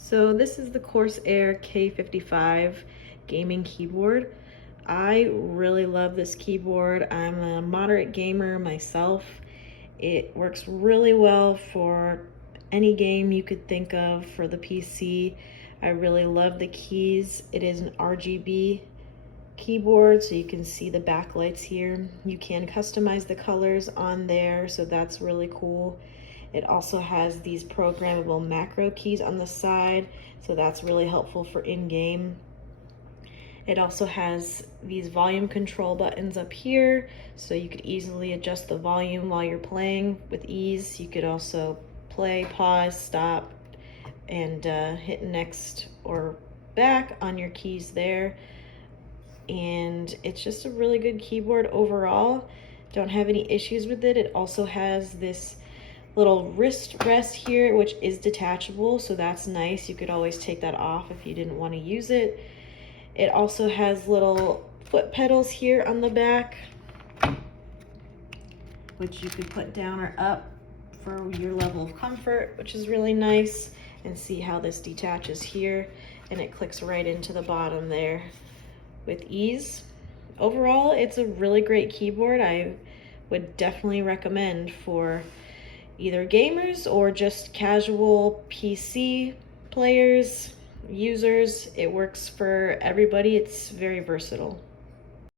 So this is the Corsair K55 gaming keyboard. I really love this keyboard. I'm a moderate gamer myself. It works really well for any game you could think of for the PC. I really love the keys. It is an RGB keyboard, so you can see the backlights here. You can customize the colors on there, so that's really cool. It also has these programmable macro keys on the side, so that's really helpful for in-game. It also has these volume control buttons up here, so you could easily adjust the volume while you're playing with ease. You could also play, pause, stop, and hit next or back on your keys there. And it's just a really good keyboard overall. Don't have any issues with it. It also has this little wrist rest here, which is detachable, so that's nice. You could always take that off if you didn't want to use it. It also has little foot pedals here on the back, which you could put down or up for your level of comfort, which is really nice. And see how this detaches here, and it clicks right into the bottom there with ease. Overall, it's a really great keyboard. I would definitely recommend for either gamers or just casual PC players, users. It works for everybody. It's very versatile.